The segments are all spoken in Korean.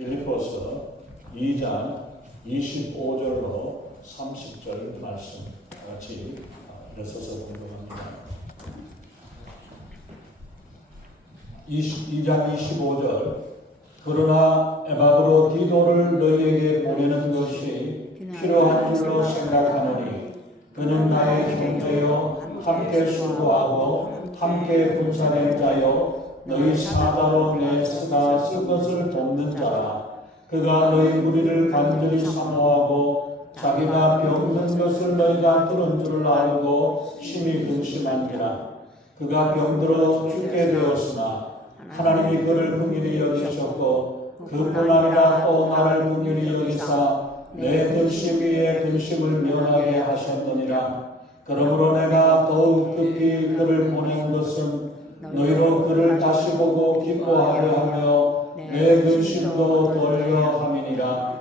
빌립보서 2장 25절로 30절 말씀 같이 일어서서 공부합니다. 2장 25절 그러나 에바브로 디도를 너희에게 보내는 것이 필요한 줄로 생각하노니 그는 나의 형제요 함께 수고하고 함께 분산의 자요 너희 사자로 내 쓰다 쓸 것을 돕는 자라. 그가 너희 무리를 간절히 사모하고 자기가 병든 것을 너희가 들은 줄 알고 심히 근심한지라. 그가 병들어 죽게 되었으나 하나님이 그를 긍휼히 여기셨고 그뿐 아니라 또 나를 긍휼히 여기사 내 근심 위에 근심을 면하게 하셨느니라. 그러므로 내가 더욱 급히 그를 보낸 것은 너희로 그를 다시 보고 기뻐하려 하며 내 근심도 덜려 함이니라.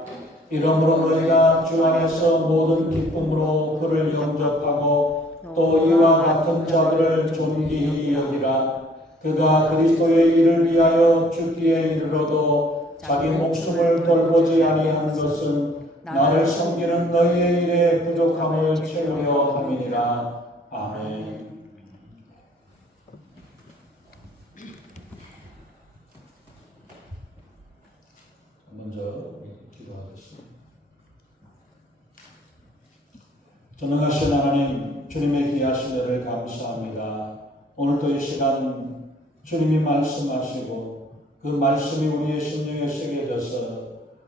이러므로 너희가 주 안에서 모든 기쁨으로 그를 영접하고 또 이와 같은 자들을 존귀히 여기라. 그가 그리스도의 일을 위하여 죽기에 이르러도 자기 목숨을 돌보지 아니한 것은 나를 섬기는 너희의 일에 부족함을 채우려 함이니라. 아멘. 먼저 기도하겠습니다. 전능하신 하나님, 주님의 귀하신 은혜를 감사합니다. 오늘도 이 시간 주님이 말씀하시고 그 말씀이 우리의 심령에 새겨져서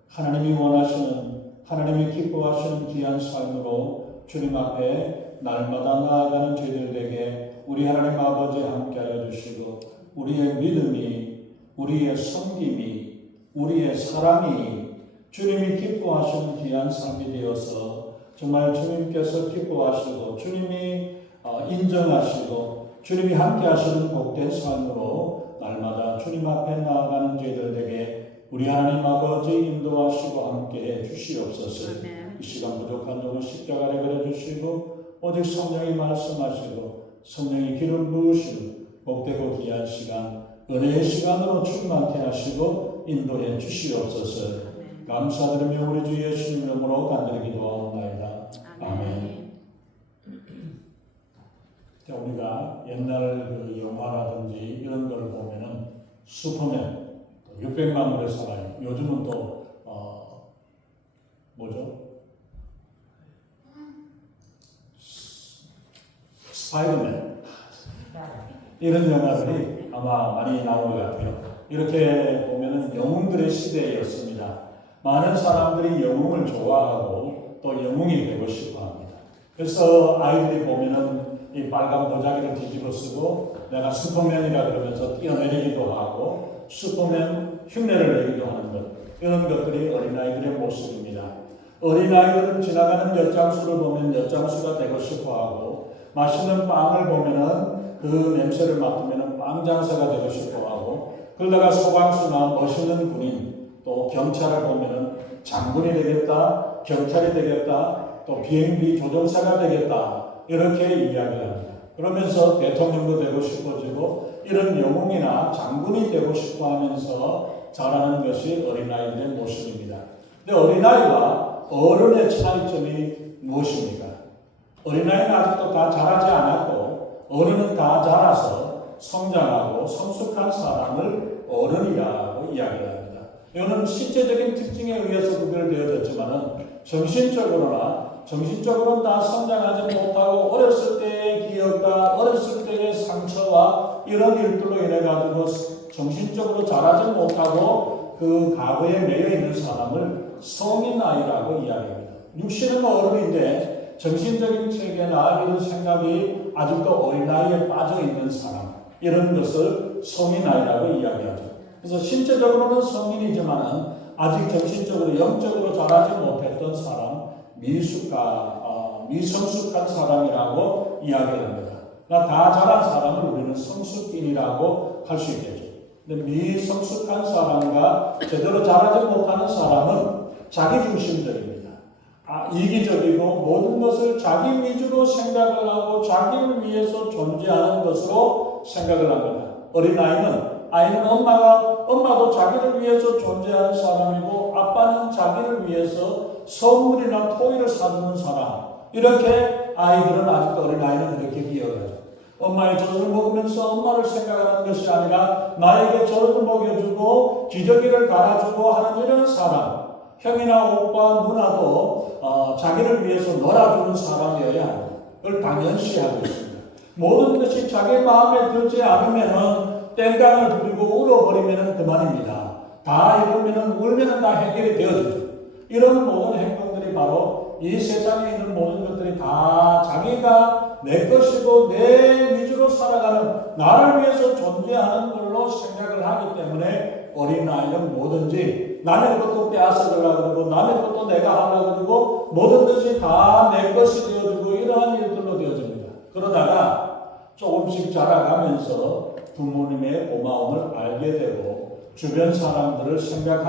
하나님이 원하시는, 하나님이 기뻐하시는 귀한 삶으로 주님 앞에 날마다 나아가는 저희들에게 우리 하나님 아버지 함께하여 주시고 우리의 믿음이, 우리의 섬김이, 우리의 사랑이 주님이 기뻐하시는 귀한 삶이 되어서 정말 주님께서 기뻐하시고 주님이 인정하시고 주님이 함께 하시는 복된 삶으로 날마다 주님 앞에 나아가는 저희들에게 우리 하나님 아버지 인도하시고 함께 주시옵소서. 이 시간 부족한 점을 십자가에 그려주시고 오직 성령이 말씀하시고 성령이 기름 부으시고 복되고 귀한 시간 은혜의 시간으로 충만케 하시고 인도해 주시옵소서. 감사드리며 우리 주 예수님 이름으로 간절히 기도하옵나이다. 아멘. 우리가 옛날 그 영화라든지 이런 걸 보면은 슈퍼맨 600만 불의 사나이, 요즘은 또 뭐죠? 스파이더맨 이런 영화들이 아마 많이 나온 것 같아요. 이렇게 보면은 영웅들의 시대였습니다. 많은 사람들이 영웅을 좋아하고 또 영웅이 되고 싶어합니다. 그래서 아이들이 보면은 이 빨간 보자기를 뒤집어 쓰고 내가 슈퍼맨이라 그러면서 뛰어내리기도 하고 슈퍼맨 흉내를 내기도 하는 것, 이런 것들이 어린아이들의 모습입니다. 어린아이들은 지나가는 엿장수를 보면 엿장수가 되고 싶어하고 맛있는 빵을 보면은 그 냄새를 맡으면 빵 장사가 되고 싶어하고 그러다가 소방수나 멋있는 군인 또 경찰을 보면은 장군이 되겠다, 경찰이 되겠다, 또 비행기 조종사가 되겠다 이렇게 이야기합니다. 그러면서 대통령도 되고 싶어지고 이런 영웅이나 장군이 되고 싶어하면서 자라는 것이 어린아이들의 모습입니다. 근데 어린아이와 어른의 차이점이 무엇입니까? 어린아이는 아직도 다 자라지 않았고 어른은 다 자라서 성장하고 성숙한 사람을 어른이라고 이야기합니다. 이거는 신체적인 특징에 의해서 구별되어졌지만 정신적으로는 다 성장하지 못하고 어렸을 때의 기억과 어렸을 때의 상처와 이런 일들로 인해 가지고 정신적으로 자라지 못하고 그 과거에 매여 있는 사람을 성인아이라고 이야기합니다. 육신은 어른인데 정신적인 체계나 이런 생각이 아직도 어린아이에 빠져 있는 사람, 이런 것을 성인아이라고 이야기하죠. 그래서 신체적으로는 성인이지만 아직 정신적으로 영적으로 자라지 못했던 사람, 미성숙한 사람이라고 이야기합니다. 다 자란 사람을 우리는 성숙인이라고 할 수 있겠죠. 근데 미성숙한 사람과 제대로 자라지 못하는 사람은 자기중심적입니다. 이기적이고 모든 것을 자기 위주로 생각을 하고 자기를 위해서 존재하는 것으로 생각을 합니다. 어린아이는 아이는 엄마도 자기를 위해서 존재하는 사람이고 아빠는 자기를 위해서 선물이나 토이를 사주는 사람. 이렇게 아이들은 아직도 어린아이는 그렇게 기억하죠. 엄마의 젖을 먹으면서 엄마를 생각하는 것이 아니라 나에게 젖을 먹여주고 기저귀를 갈아주고 하는 이런 사람. 형이나 오빠, 누나도 자기를 위해서 놀아주는 사람이어야 합니다. 그걸 당연시하고 있습니다. 모든 것이 자기 마음에 들지 않으면 땡깡을 부리고 울어버리면 그만입니다. 다 이러면 울면 다 해결이 되어지죠. 이런 모든 행동들이 바로 이 세상에 있는 모든 것들이 다 자기가 내 것이고 내 위주로 살아가는 나를 위해서 존재하는 걸로 생각을 하기 때문에 어린아이는 뭐든지 남의 것도 빼앗으려고 그러고 남의 것도 내가 하려고 그러고 모든 것이 다 내 것이 되어지고 이러한 일들로 되어집니다. 그러다가 조금씩 자라가면서 부모님의 고마움을 알게 되고 주변 사람들을 생각을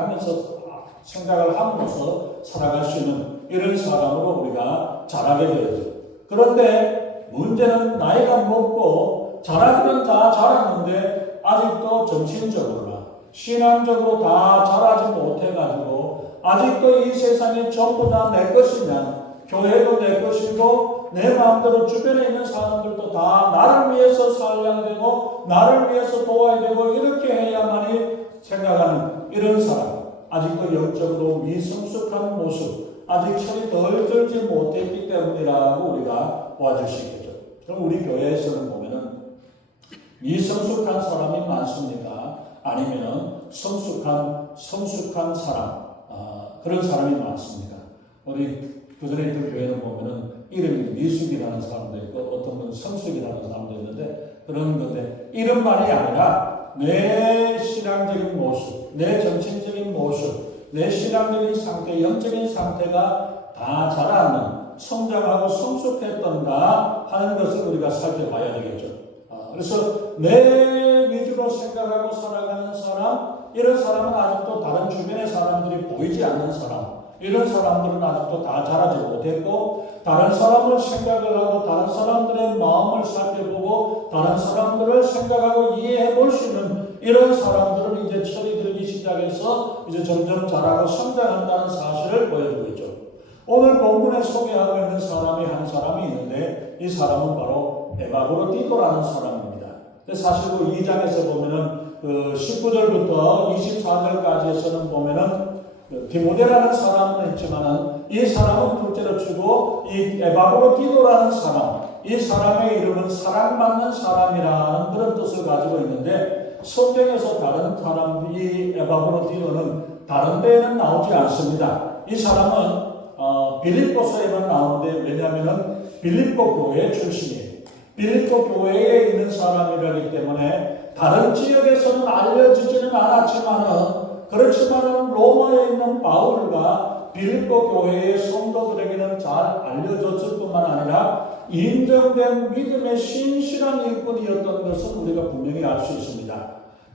함으로써 살아갈 수 있는 이런 사람으로 우리가 자라게 되죠. 그런데 문제는 나이가 먹고 자라기는 다 자랐는데 아직도 정신적으로나 신앙적으로 다 자라지 못해가지고 아직도 이 세상이 전부 다 내 것이냐, 교회도 내 것이고 내 마음대로 주변에 있는 사람들도 다 나를 위해서 살려야 되고 나를 위해서 도와야 되고 이렇게 해야만이 생각하는 이런 사람, 아직도 영적으로 미성숙한 모습, 아직 철이 덜 들지 못했기 때문이라고 우리가 보아줄 수 있겠죠. 그럼 우리 교회에서는 보면은 미성숙한 사람이 많습니까? 아니면 성숙한 사람, 그런 사람이 많습니까? 우리 그전에 있던 교회는 보면은 이름이 미숙이라는 사람도 있고 어떤 분은 성숙이라는 사람도 있는데 그런 건데 이런 말이 아니라 내 신앙적인 모습, 내 정신적인 모습, 내 신앙적인 상태, 영적인 상태가 다 자라는 성장하고 성숙했던가 하는 것을 우리가 살펴봐야 되겠죠. 그래서 내 위주로 생각하고 살아가는 사람, 이런 사람은 아직도 다른 주변의 사람들이 보이지 않는 사람, 이런 사람들은 아직도 다 자라지 못했고 다른 사람을 생각을 하고 다른 사람들의 마음을 살펴보고 다른 사람들을 생각하고 이해해 볼 수 있는 이런 사람들은 이제 철이 들기 시작해서 이제 점점 자라고 성장한다는 사실을 보여주고 있죠. 오늘 본문에 소개하고 있는 사람이 한 사람이 있는데 이 사람은 바로 에바브로디도라는 사람입니다. 사실 그 2장에서 보면은 그 19절부터 24절까지에서는 보면은 디모데라는 사람은 있지만은 이 사람은 둘째로 치고 이 에바브로디도라는 사람, 이 사람의 이름은 사랑받는 사람이라는 그런 뜻을 가지고 있는데 성경에서 다른 사람, 이 에바브로디도는 다른 데에는 나오지 않습니다. 이 사람은 빌립보서에만 나오는데 왜냐하면 빌립보 교회 출신이에요. 빌립보 교회에 있는 사람이라기 때문에 다른 지역에서는 알려지지는 않았지만은 그렇지만은 로마에 있는 바울과 빌립보 교회의 성도들에게는 잘 알려졌을 뿐만 아니라 인정된 믿음의 신실한 일꾼이었던 것은 우리가 분명히 알 수 있습니다.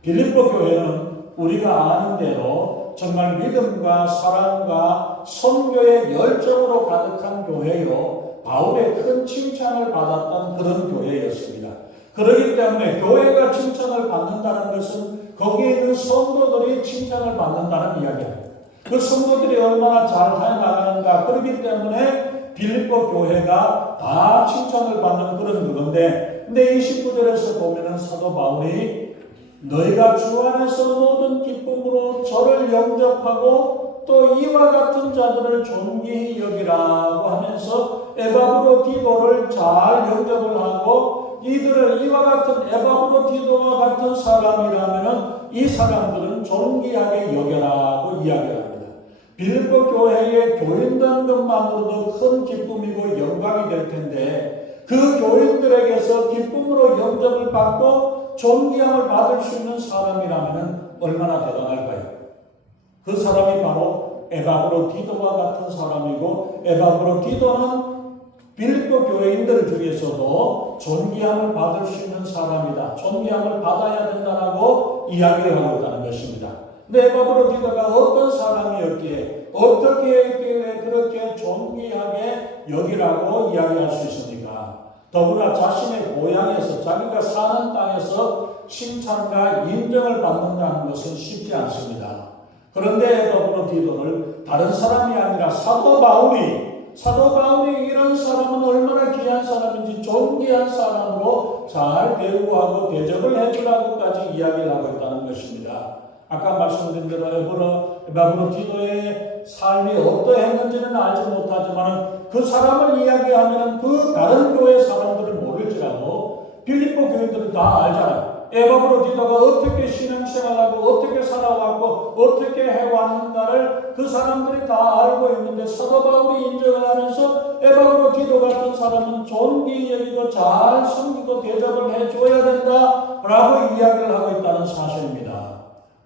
빌립보 교회는 우리가 아는 대로 정말 믿음과 사랑과 선교의 열정으로 가득한 교회요, 바울의 큰 칭찬을 받았던 그런 교회였습니다. 그렇기 때문에 교회가 칭찬을 받는다는 것은 거기에 있는 성도들이 칭찬을 받는다는 이야기입니다. 그 성도들이 얼마나 잘 해나가는가, 그렇기 때문에 빌립보 교회가 다 칭찬을 받는 그런 건데, 근데 29절에서 보면은 사도 바울이 너희가 주 안에서 모든 기쁨으로 저를 영접하고 또 이와 같은 자들을 존귀히 여기라고 하면서 에바브로디도를 잘 영접을 하고 이들을 이와 같은 에바브로디도와 같은 사람이라면 이 사람들은 존귀하게 여겨라고 이야기합니다. 빌립보 교회의 교인된 것만으로도 큰 기쁨이고 영광이 될 텐데 그 교인들에게서 기쁨으로 영접을 받고 존귀함을 받을 수 있는 사람이라면 얼마나 대단할까요? 그 사람이 바로 에바브로디도와 같은 사람이고 에바브로디도는 빌립보 교회인들 중에서도 존귀함을 받을 수 있는 사람이다. 존귀함을 받아야 된다라고 이야기를 하고 있다는 것입니다. 근데 에바브로디도가 어떤 사람이었기에 어떻게 했길래 그렇게 존귀하게 여기라고 이야기할 수 있습니까? 더구나 자신의 고향에서 자기가 사는 땅에서 칭찬과 인정을 받는다는 것은 쉽지 않습니다. 그런데 에바브로 디도를 다른 사람이 아니라 사도 바울이 이런 사람은 얼마나 귀한 사람인지 존귀한 사람으로 잘 대우하고 대접을 해주라고까지 이야기를 하고 있다는 것입니다. 아까 말씀드린 대로 에바브로 디도의 삶이 어떠했는지는 알지 못하지만 그 사람을 이야기하면 그 다른 교회 사람들은 모를지라도 빌립보 교인들은 다 알잖아요. 에바브로 디도가 어떻게 신앙생활하고 어떻게 살아왔고 어떻게 해왔는가를 그 사람들이 다 알고 있는데 사도 바울이 인정을 하면서 에바브로 디도 같은 사람은 존귀 여기고 잘 섬기고 대접을 해줘야 된다라고 이야기를 하고 있다는 사실입니다.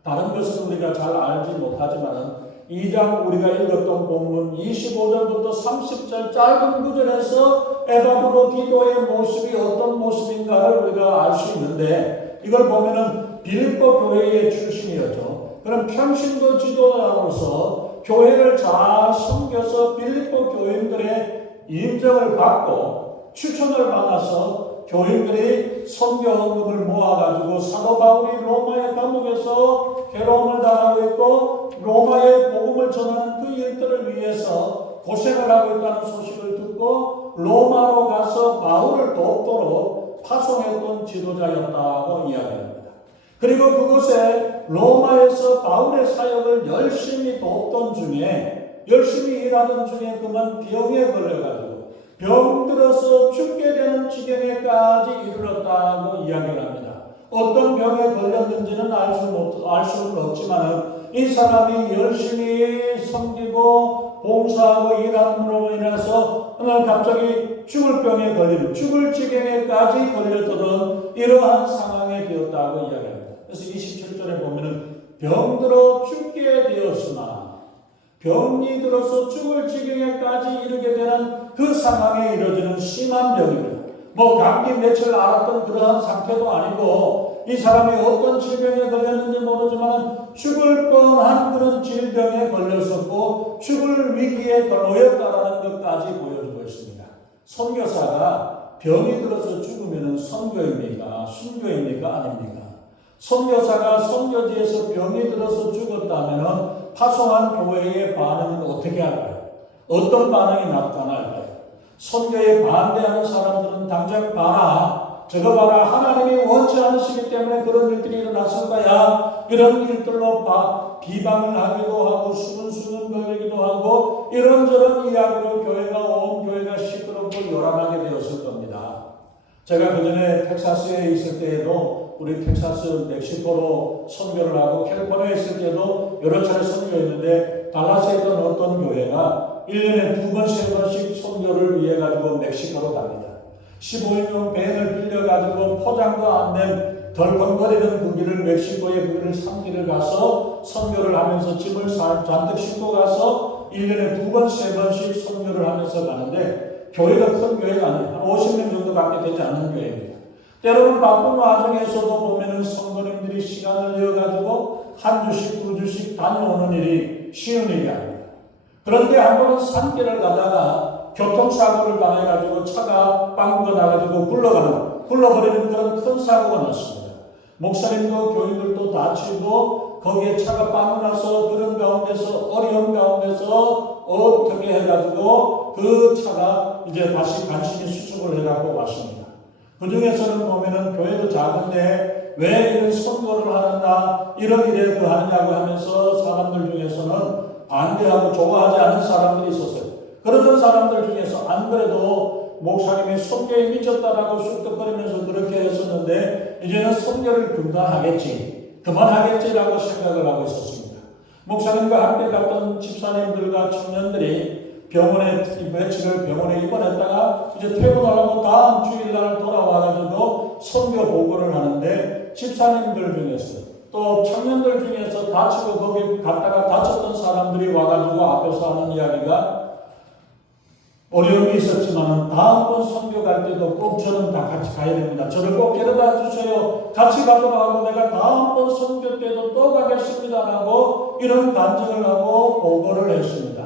다른 것은 우리가 잘 알지 못하지만 2장 우리가 읽었던 본문 25절부터 30절 짧은 구절에서 에바브로 디도의 모습이 어떤 모습인가를 우리가 알 수 있는데 이걸 보면은 빌립보 교회의 출신이었죠. 그럼 평신도 지도자로서 교회를 잘 섬겨서 빌립보 교인들의 인정을 받고 추천을 받아서 교인들이 선교 헌금을 모아가지고 사도 바울이 로마의 감옥에서 괴로움을 당하고 있고 로마의 복음을 전하는 그 일들을 위해서 고생을 하고 있다는 소식을 듣고 로마로 가서 바울을 돕도록 파송했던 지도자였다고 이야기합니다. 그리고 그곳에 로마에서 바울의 사역을 열심히 돕던 중에 열심히 일하던 중에 그만 병에 걸려가지고 병들어서 죽게 되는 지경에까지 이르렀다고 이야기를 합니다. 어떤 병에 걸렸는지는 알 수는 없지만 이 사람이 열심히 섬기고 봉사하고 일함으로 인해서 오늘 갑자기 죽을 병에 걸리는 죽을 지경에까지 걸려들은 이러한 상황에 되었다고 이야기합니다. 그래서 27절에 보면은 병들어 죽게 되었으나 병이 들어서 죽을 지경에까지 이르게 되는 그 상황에 이르어지는 심한 병입니다. 뭐 감기 며칠 앓았던 그러한 상태도 아니고 이 사람이 어떤 질병에 걸렸는지 모르지만 죽을 뻔한 그런 질병에 걸렸었고 죽을 위기에 놓였다라는 것까지 보여주고 있습니다. 선교사가 병이 들어서 죽으면 선교입니까? 순교입니까? 아닙니까? 선교사가 선교지에서 병이 들어서 죽었다면 파송한 교회의 반응은 어떻게 할까요? 어떤 반응이 나타날까요? 선교에 반대하는 사람들은 당장 봐라, 저거 봐라, 하나님이 원치 않으시기 때문에 그런 일들이 일어났을 거야. 이런 일들로 비방을 하기도 하고 수근수근 거리기도 하고 이런저런 이야기로 온 교회가 시끄럽고 요란하게 되었을 겁니다. 제가 그전에 텍사스에 있을 때에도 우리 텍사스 멕시코로 선교를 하고 캘리포니아에 있을 때도 여러 차례 선교했는데 달라스에 있던 어떤 교회가 1년에 2번, 3번씩 선교를 위해 가지고 멕시코로 갑니다. 15인용 밴을 빌려가지고 포장도 안 된 덜컹거리는 그 길을 멕시코의 그 길을 3길을 가서 선교를 하면서 짐을 잔뜩 싣고 가서 1년에 2번, 3번씩 선교를 하면서 가는데 교회가 큰 교회가 아니에요. 한 50명 정도밖에 되지 않는 교회입니다. 때로는 바쁜 와중에서도 보면은 성도님들이 시간을 내어가지고 한 주씩 두 주씩 다녀오는 일이 쉬운 일이 아닙니다. 그런데 한 번은 산길을 가다가 교통사고를 당해가지고 차가 빵꾸가 나가지고 굴러버리는 그런 큰 사고가 났습니다. 목사님도 교인들도 다치고 거기에 차가 빵꾸 나서 그런 가운데서 어려운 가운데서 어떻게 해가지고 그 차가 이제 다시 간신히 수습을 해갖고 왔습니다. 그 중에서는 보면은 교회도 작은데 왜 이런 선거를 하는가 이런 일에 그 하느냐고 하면서 사람들 중에서는 반대하고 좋아하지 않은 사람들이 있었어요. 그러던 사람들 중에서 안 그래도 목사님이 선교에 미쳤다라고 쑥덕거리면서 그렇게 했었는데 이제는 선교를 그만하겠지라고 생각을 하고 있었습니다. 목사님과 함께 갔던 집사님들과 청년들이 병원에 며칠을 병원에 입원했다가 이제 퇴원하려고 다음 주일날 돌아와가지고 선교 보고를 하는데 집사님들 중에서 또 청년들 중에서 다치고 거기 갔다가 다쳤던 사람들이 와가지고 앞에서 하는 이야기가 어려움이 있었지만 다음번 선교 갈 때도 꼭 저는 다 같이 가야 됩니다. 저를 꼭 데려다 주세요. 같이 가도록 하고 내가 다음번 선교 때도 또 가겠습니다라고 이런 간증을 하고 보고를 했습니다.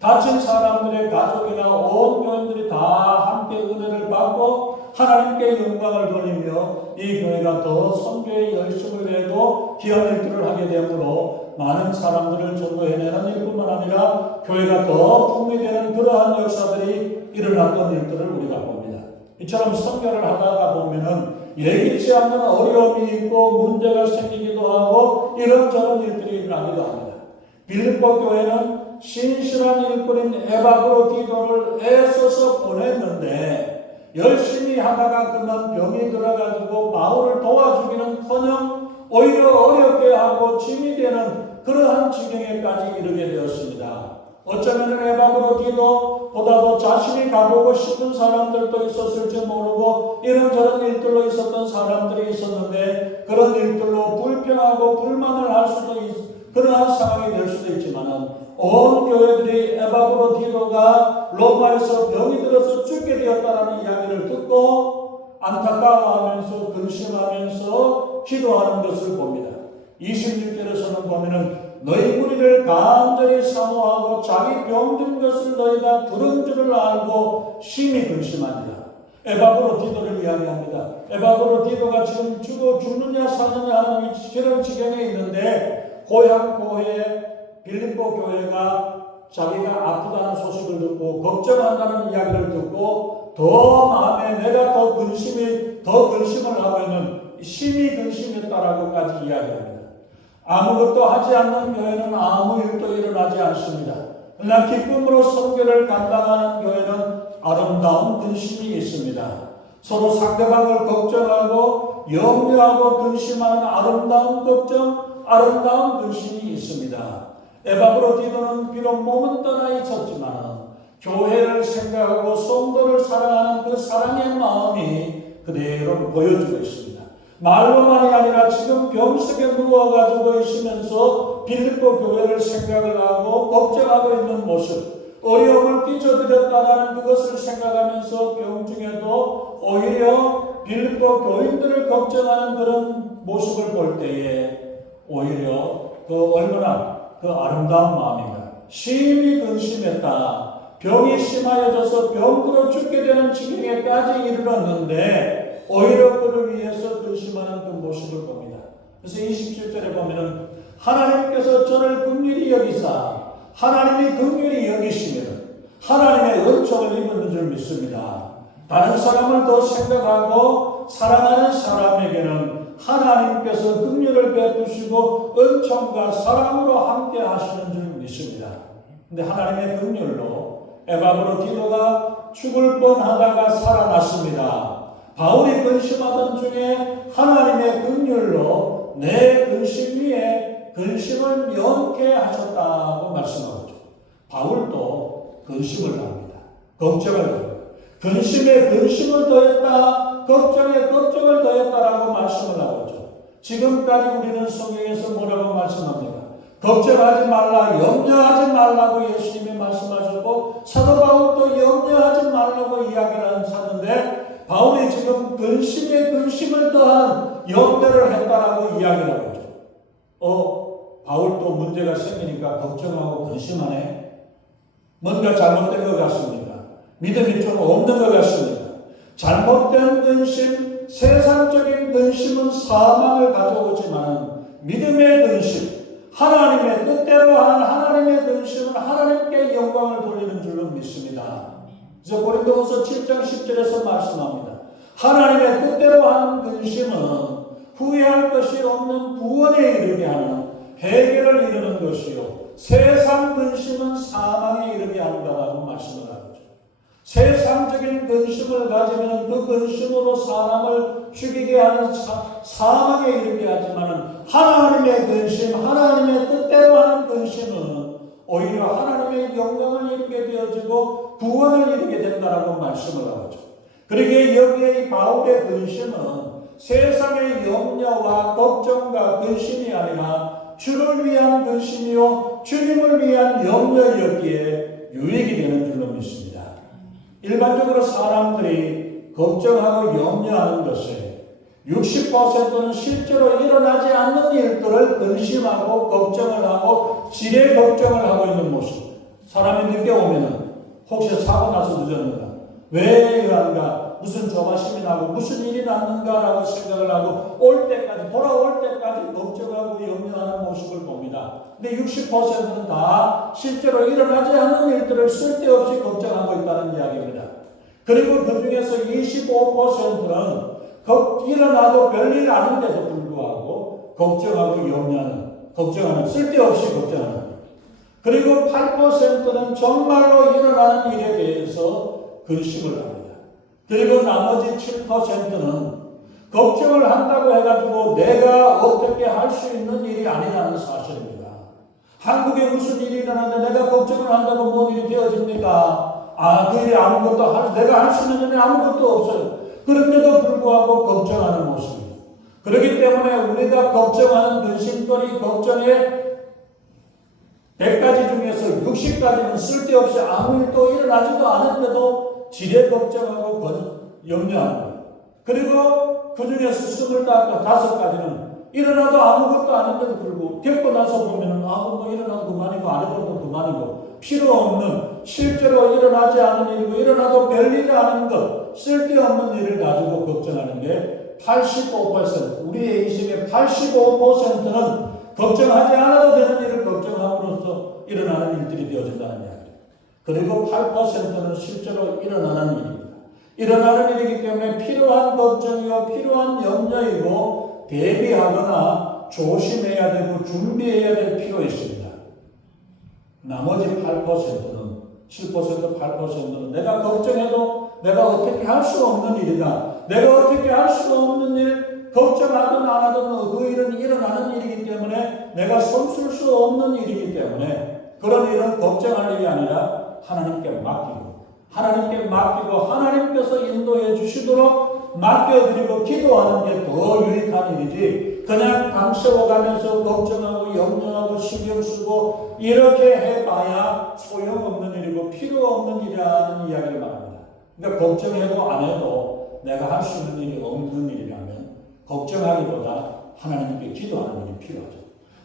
다친 사람들의 가족이나 온 교인들이 다 함께 은혜를 받고 하나님께 영광을 돌리며 이 교회가 더 선교에 열심을 내고 귀한 일들을 하게 되므로 많은 사람들을 전도해내는 일뿐만 아니라 교회가 더 풍미되는 그러한 역사들이 일어났던 일들을 우리가 봅니다. 이처럼 선교를 하다가 보면은 예기치 않는 어려움이 있고 문제가 생기기도 하고 이런저런 일들이 일어나기도 합니다. 빌립보 교회는 신실한 일꾼인 에바브로디도를 애써서 보냈는데 열심히 하다가 그만 병이 들어가지고 바울을 도와주기는커녕 오히려 어렵게 하고 짐이 되는 그러한 지경에까지 이르게 되었습니다. 어쩌면 에바브로디도보다도 자신이 가보고 싶은 사람들도 있었을지 모르고 이런저런 일들로 있었던 사람들이 있었는데 그런 일들로 불평하고 불만을 할 수도 그러한 상황이 될 수도 있지만 온 교회들이 에바브로디도가 로마에서 병이 들어서 죽게 되었다는 이야기를 듣고 안타까워하면서 근심하면서 기도하는 것을 봅니다. 26절에서는 보면은 너희 무리를 간절히 사모하고 자기 병든 것을 너희가 들은 줄을 알고 심히 근심합니다. 에바브로디도를 이야기합니다. 에바브로디도가 지금 죽느냐 사느냐 하는 그런 지경에 있는데 고향 교회 빌립보 교회가 자기가 아프다는 소식을 듣고 걱정한다는 이야기를 듣고 더 마음에 내가 더 근심을 하고 있는 심히 근심했다라고까지 이야기합니다. 아무것도 하지 않는 교회는 아무 일도 일어나지 않습니다. 그러나 기쁨으로 선교를 감당하는 교회는 아름다운 근심이 있습니다. 서로 상대방을 걱정하고 염려하고 근심하는 아름다운 걱정, 아름다운 근심이 있습니다. 에바브로디도는 비록 몸은 떠나 있었지만 교회를 생각하고 성도를 사랑하는 그 사랑의 마음이 그대로 보여주고 있습니다. 말로만이 아니라 지금 병석에 누워가지고 있으면서 빌립보 교회를 생각을 하고 걱정하고 있는 모습, 어려움을 끼쳐드렸다는 그것을 생각하면서 병중에도 오히려 빌립보 교인들을 걱정하는 그런 모습을 볼 때에 오히려 얼마나 아름다운 마음인가. 심히 근심했다. 병이 심하여져서 병들어 죽게 되는 지경에까지 이르렀는데 오히려 그를 위해서 근심하는 그 모습을 봅니다. 그래서 27절에 보면은 하나님께서 저를 긍휼히 여기사 하나님이 긍휼히 여기시면 하나님의 은총을 입은 줄 믿습니다. 다른 사람을 더 생각하고 사랑하는 사람에게는 하나님께서 긍휼을 베푸시고 은총과 사랑으로 함께 하시는 줄 믿습니다. 근데 하나님의 긍휼로 에바브로디도가 죽을 뻔하다가 살아났습니다. 바울이 근심하던 중에 하나님의 긍휼로 내 근심 위에 근심을 면케 하셨다고 말씀하죠. 바울도 근심을 합니다. 걱정을 합니다. 근심에 근심을 더했다, 걱정에 걱정을 더했다라고 말씀을 하고 있죠. 지금까지 우리는 성경에서 뭐라고 말씀합니까? 걱정하지 말라, 염려하지 말라고 예수님이 말씀하셨고 사도 바울도 염려하지 말라고 이야기를 하셨는데 바울이 지금 근심에 근심을 더한 염려를 했다라고 이야기를 하고 있죠. 바울도 문제가 생기니까 걱정하고 근심하네. 뭔가 잘못된 것 같습니다. 믿음이 좀 없는 것 같습니다. 잘못된 근심, 세상적인 근심은 사망을 가져오지만 믿음의 근심, 하나님의 뜻대로 하는 하나님의 근심은 하나님께 영광을 돌리는 줄로 믿습니다. 그래서 고린도후서 7장 10절에서 말씀합니다. 하나님의 뜻대로 하는 근심은 후회할 것이 없는 구원에 이르게 하는 해결을 이루는 것이요 세상 근심은 사망에 이르게 한다라고 말씀을 하죠. 세상적인 근심을 가지면 그 근심으로 사람을 죽이게 하는 사망에 이르게 하지만 하나님의 근심, 하나님의 뜻대로 하는 근심은 오히려 하나님의 영광을 이루게 되어지고 구원을 이루게 된다라고 말씀을 하죠. 그러기에 여기에 이 바울의 근심은 세상의 염려와 걱정과 근심이 아니라 주를 위한 근심이요 주님을 위한 염려였기에 유익이 되는 줄로 믿습니다. 일반적으로 사람들이 걱정하고 염려하는 것에 60%는 실제로 일어나지 않는 일들을 근심하고 걱정을 하고 지레 걱정을 하고 있는 모습. 사람이 늦게 오면은 혹시 사고 나서 늦었는가? 왜 이러는가? 무슨 조바심이 나고 무슨 일이 났는가라고 생각을 하고 올 때까지 돌아올 때까지 걱정하고 염려하는 모습을 봅니다. 근데 60%는 다 실제로 일어나지 않는 일들을 쓸데없이 걱정하고 있다는 이야기입니다. 그리고 그 중에서 25%는 일어나도 별일 아닌데도 불구하고 걱정하는 쓸데없이 걱정하는. 그리고 8%는 정말로 일어나는 일에 대해서 근심을 합니다. 그리고 나머지 7%는 걱정을 한다고 해가지고 내가 어떻게 할 수 있는 일이 아니라는 사실입니다. 한국에 무슨 일이 일어나는데 내가 걱정을 한다고 뭔 일이 되어집니까? 그 일이 내가 할 수 있는 일이 아무것도 없어요. 그런데도 불구하고 걱정하는 모습입니다. 그렇기 때문에 우리가 걱정하는 근심거리, 걱정의 100가지 중에서 60가지는 쓸데없이 아무 일도 일어나지도 않은데도 지레 걱정하고 염려하는 거예요. 그리고 그 중에서 25가지는 일어나도 아무것도 아닌데도 불구하고 겪고 나서 보면 뭐 일어나도 그만이고 안 해도 그만이고 필요 없는 실제로 일어나지 않은 일이고 일어나도 별일이 아닌 것 쓸데없는 일을 가지고 걱정하는 게 85% 우리의 인생의 85%는 걱정하지 않아도 되는 일을 걱정함으로써 일어나는 일들이 되어진다는 이야기입니다. 그리고 8%는 실제로 일어나는 일입니다. 일어나는 일이기 때문에 필요한 걱정이고 필요한 염려이고 대비하거나 조심해야 되고 준비해야 될 필요 있습니다. 나머지 8%는 7%, 8%는 내가 걱정해도 내가 어떻게 할 수 없는 일이다. 내가 어떻게 할 수 없는 일 걱정하든 안 하든 그 일은 일어나는 일이기 때문에 내가 손쓸 수 없는 일이기 때문에 그런 일은 걱정할 일이 아니라 하나님께 맡기고 하나님께서 인도해 주시도록 맡겨드리고 기도하는 게 더 유익한 일이지 그냥 밤새워가면서 걱정하고 염려하고 신경 쓰고 이렇게 해봐야 소용없는 일이고 필요 없는 일이라는 이야기를 말합니다. 그러니까 걱정해도 안 해도 내가 할 수 있는 일이 없는 일이라면 걱정하기보다 하나님께 기도하는 일이 필요하죠.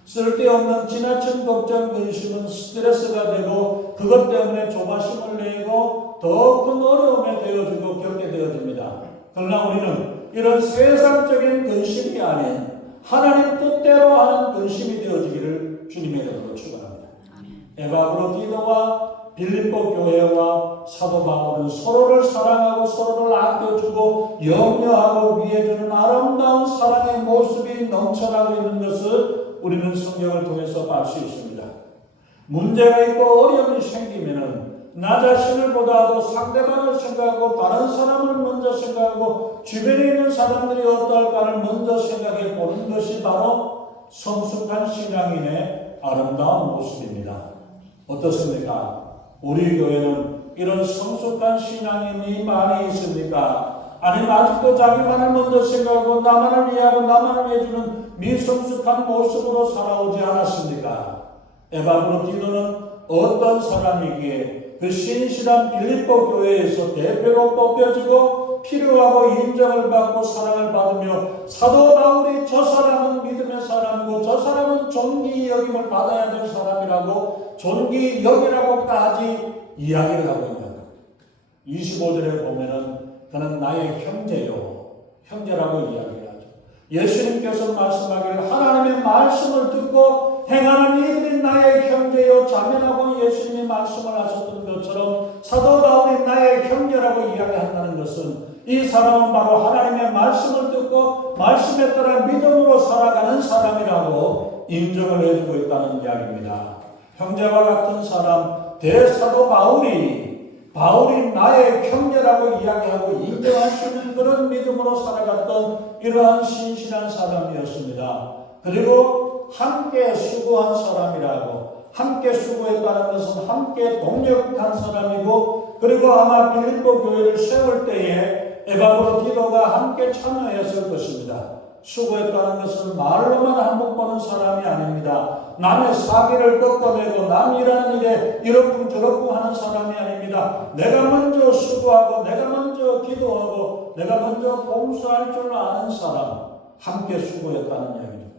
쓸데없는 지나친 걱정, 근심은 스트레스가 되고 그것 때문에 조바심을 내고 더 큰 어려움에 되어지고 겪게 되어집니다. 그러나 우리는 이런 세상적인 근심이 아닌 하나님 뜻대로 하는 근심이 되어지기를 주님의 이름으로 축원합니다. 에바브로디도와 빌립보 교회와 사도 바울은 서로를 사랑하고 서로를 아껴주고 염려하고 위해주는 아름다운 사랑의 모습이 넘쳐나고 있는 것을 우리는 성경을 통해서 볼 수 있습니다. 문제가 있고 어려움이 생기면은 나 자신을 보다도 상대방을 생각하고 다른 사람을 먼저 생각하고 주변에 있는 사람들이 어떨까를 먼저 생각해 보는 것이 바로 성숙한 신앙인의 아름다운 모습입니다. 어떻습니까? 우리 교회는 이런 성숙한 신앙인이 많이 있습니까? 아니면 아직도 자기만을 먼저 생각하고 나만을 이해하고 나만을 위해주는 미성숙한 모습으로 살아오지 않았습니까? 에바브로디도는 어떤 사람이기에 그 신실한 빌립보 교회에서 대표로 뽑혀지고 필요하고 인정을 받고 사랑을 받으며 사도 바울이 저 사람은 믿음의 사람이고 저 사람은 존귀 여김을 받아야 될 사람이라고 존귀 여기라고까지 이야기를 하고 있는 거예요. 25절에 보면은 그는 나의 형제라고 이야기를 하죠. 예수님께서 말씀하기를 하나님의 말씀을 듣고 행하는 이들이 나의 형제요 자매라고 예수님이 말씀을 하셨던 것처럼 사도 바울이 나의 형제라고 이야기한다는 것은 이 사람은 바로 하나님의 말씀을 듣고 말씀에 따라 믿음으로 살아가는 사람이라고 인정을 해주고 있다는 이야기입니다. 형제와 같은 사람 대사도 바울이 나의 형제라고 이야기하고 인정할 수 있는 그런 믿음으로 살아갔던 이러한 신실한 사람이었습니다. 그리고 함께 수고한 사람이라고 함께 수고했다는 것은 함께 동력한 사람이고 그리고 아마 빌립보 교회를 세울 때에 에바브로디도가 함께 참여했을 것입니다. 수고했다는 것은 말로만 한몫 보는 사람이 아닙니다. 남의 사기를 꺾어내고 남이라는 일에 이렇쿵 저렇쿵 하는 사람이 아닙니다. 내가 먼저 수고하고 내가 먼저 기도하고 내가 먼저 봉사할 줄 아는 사람 함께 수고했다는 이야기죠.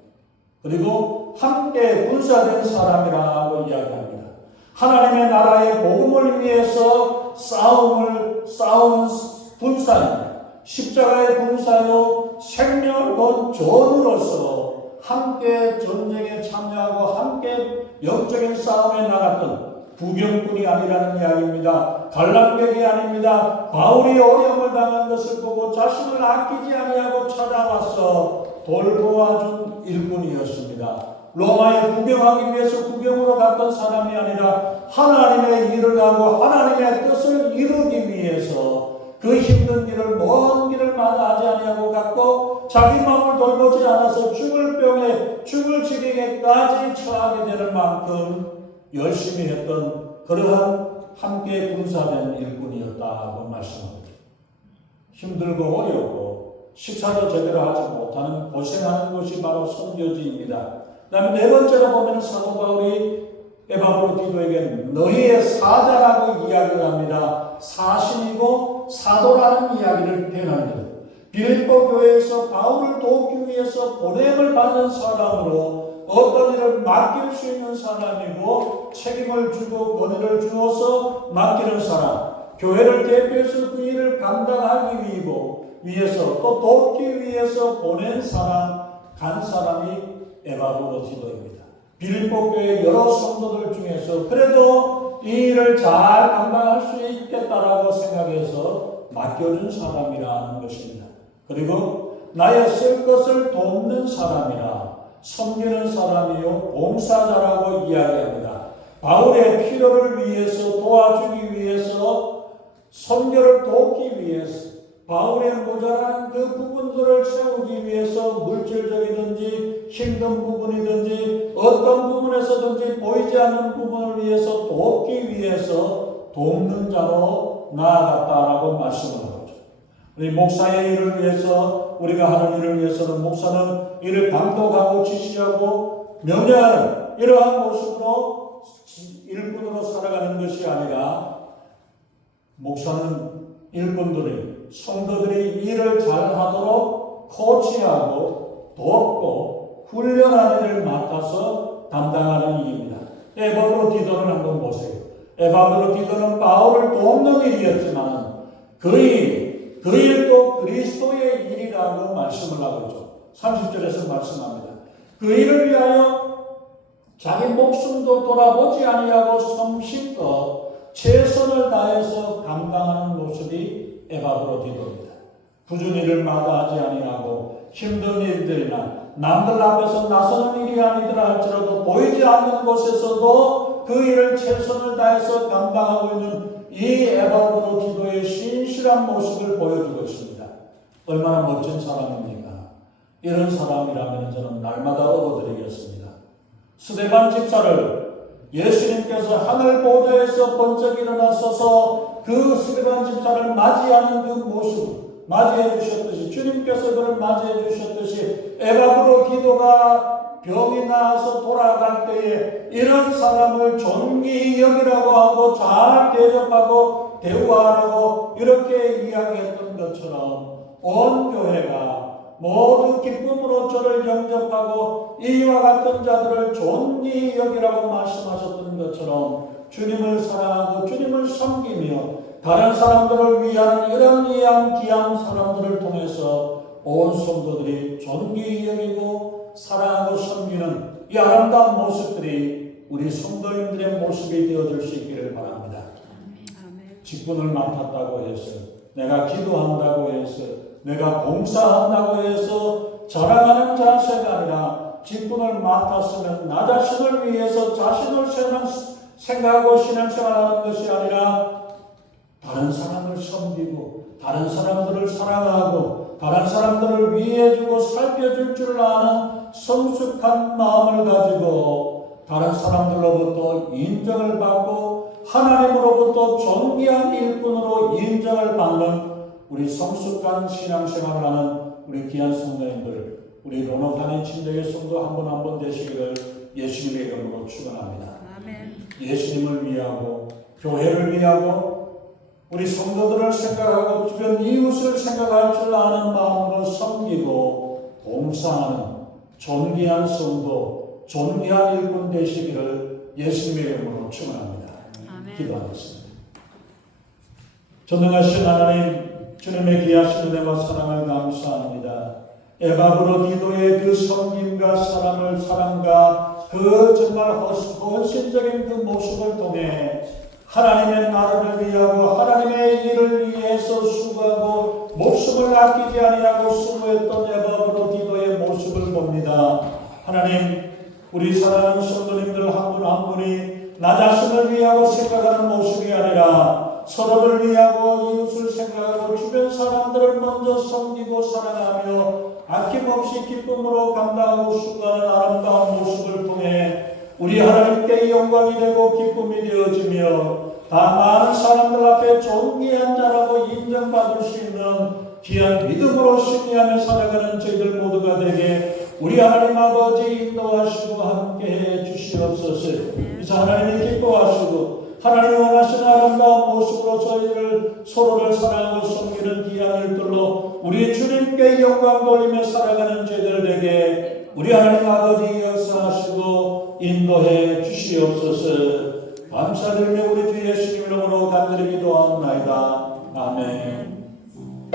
그리고 함께 군사된 사람이라고 이야기합니다. 하나님의 나라의 복음을 위해서 싸우는 분사입니다. 십자가의 분사요 생명을 건 존으로서 함께 전쟁에 참여하고 함께 영적인 싸움에 나갔던 구경꾼이 아니라는 이야기입니다. 갈라백이 아닙니다. 바울이 어려움을 당한 것을 보고 자신을 아끼지 아니하고 찾아와서 돌보아준 일꾼이었습니다. 로마에 구경하기 위해서 구경으로 갔던 사람이 아니라 하나님의 일을 하고 하나님의 뜻을 이루기 위해서 그 힘든 일을 먼 길을 마다하지 아니하고 갔고 자기 마음을 돌보지 않아서 죽을 병에 죽을 지경에까지 처하게 되는 만큼 열심히 했던 그러한 함께 군사된 일꾼이었다고 말씀합니다. 힘들고 어렵고 식사도 제대로 하지 못하는 고생하는 것이 바로 선교지입니다. 그 다음에 네 번째로 보면 사도 바울이 에바브로디도에게 너희의 사자라고 이야기를 합니다. 사신이고 사도라는 이야기를 표현합니다. 빌립보 교회에서 바울을 돕기 위해서 보냄을 받은 사람으로 어떤 일을 맡길 수 있는 사람이고 책임을 주고 권위를 주어서 맡기는 사람, 교회를 대표해서 그 일을 감당하기 위해서 또 돕기 위해서 보낸 사람, 간 사람이 에바브로디도입니다. 빌립보 교회 여러 성도들 중에서 그래도 이 일을 잘 감당할 수 있겠다라고 생각해서 맡겨준 사람이라는 것입니다. 그리고 나의 쓸 것을 돕는 사람이라 섬기는 사람이요 봉사자라고 이야기합니다. 바울의 필요를 위해서 도와주기 위해서 선교를 돕기 위해서 바울의 모자란 그 부분들을 채우기 위해서 물질적이든지 힘든 부분이든지 어떤 부분에서든지 보이지 않는 부분을 위해서 돕기 위해서 돕는 자로 나아갔다라고 말씀을 하죠. 우리 목사의 일을 위해서 우리가 하는 일을 위해서는 목사는 이를 감독하고 지시하고 명령하는 이러한 모습으로 일꾼으로 살아가는 것이 아니라 목사는 일꾼들이 성도들이 일을 잘하도록 코치하고 돕고 훈련하는 일을 맡아서 담당하는 일입니다. 에바브로디도는 한번 보세요. 에바브로디도는 바울을 돕는 일이었지만 그 일도 그리스도의 일이라고 말씀을 하고 있죠. 30절에서 말씀합니다. 그 일을 위하여 자기 목숨도 돌아보지 아니하고 성실껏 최선을 다해서 감당하는 모습이 에바브로디도입니다. 굳은 일을 마다하지 아니하고 힘든 일들이나 남들 앞에서 나서는 일이 아니더라 할지라도 보이지 않는 곳에서도 그 일을 최선을 다해서 감당하고 있는 이 에바브로디도의 신실한 모습을 보여주고 있습니다. 얼마나 멋진 사람입니까? 이런 사람이라면 저는 날마다 얻어드리겠습니다. 스데반 집사를 예수님께서 하늘 보좌에서 번쩍 일어나서서 그 스데반 집사를 맞이하는 그 모습 맞이해 주셨듯이 주님께서 그를 맞이해 주셨듯이 에바브로디도가 병이 나서 돌아갈 때에 이런 사람을 존귀히 여기라고 하고 잘 대접하고 대우하라고 이렇게 이야기했던 것처럼 온 교회가 모두 기쁨으로 저를 영접하고 이와 같은 자들을 존귀히 여기라고 말씀하셨던 것처럼 주님을 사랑하고 주님을 섬기며 다른 사람들을 위한 이런 귀한 사람들을 통해서 온 성도들이 존귀히 여기고 사랑하고 섬기는 이 아름다운 모습들이 우리 성도님들의 모습이 되어줄 수 있기를 바랍니다. 직분을 맡았다고 해서 내가 기도한다고 해서 내가 봉사한다고 해서 자랑하는 자세가 아니라 직분을 맡았으면 나 자신을 위해서 자신을 생각하고 신앙생활하는 것이 아니라 다른 사람을 섬기고 다른 사람들을 사랑하고 다른 사람들을 위해주고 살펴줄 줄 아는 성숙한 마음을 가지고 다른 사람들로부터 인정을 받고 하나님으로부터 존귀한 일꾼으로 인정을 받는 우리 성숙한 신앙생활을 하는 우리 귀한 성도님들, 우리 로노타니 침례의 성도 한 분 한 분 되시기를 예수님의 이름으로 축원합니다. 아멘. 예수님을 위하고 교회를 위하고 우리 성도들을 생각하고 주변 이웃을 생각할 줄 아는 마음으로 섬기고 봉사하는 존귀한 성도, 존귀한 일꾼 되시기를 예수님의 이름으로 축원합니다. 기도하겠습니다. 전능하신 하나님, 주님의 귀하신 은혜와 사랑을 감사합니다. 에바브로디도의 그 섬김과 사람과 그 정말 헌신적인 그 모습을 통해 하나님의 나라를 위하고 하나님의 일을 위해서 수고하고 목숨을 아끼지 아니하고 수고했던 에바브로디도의 모습을 봅니다. 하나님, 우리 사랑하는 성도님들 한 분 한 분이 나 자신을 위하고 생각하는 모습이 아니라 서로를 위하고 이웃을 생각하고 주변 사람들을 먼저 섬기고 사랑하며 아낌없이 기쁨으로 감당하고 수고하는 아름다운 모습을 통해 우리 하나님께 영광이 되고 기쁨이 되어지며 다 많은 사람들 앞에 존귀한 자라고 인정받을 수 있는 귀한 믿음으로 승리하며 살아가는 저희들 모두가 되게 우리 하나님 아버지 인도하시고 함께해 주시옵소서. 이제 하나님이 기뻐하시고 하나님이 원하시는 아름다운 모습으로 저희를 서로를 사랑하고 섬기는 귀한 일들로 우리 주님께 영광 돌리며 살아가는 저희들 되게 우리 하나님 아버지 역사하시고 인도해 주시옵소서. 감사드리며 우리 주 예수님 이름으로 간절히 기도하옵나이다. 아멘.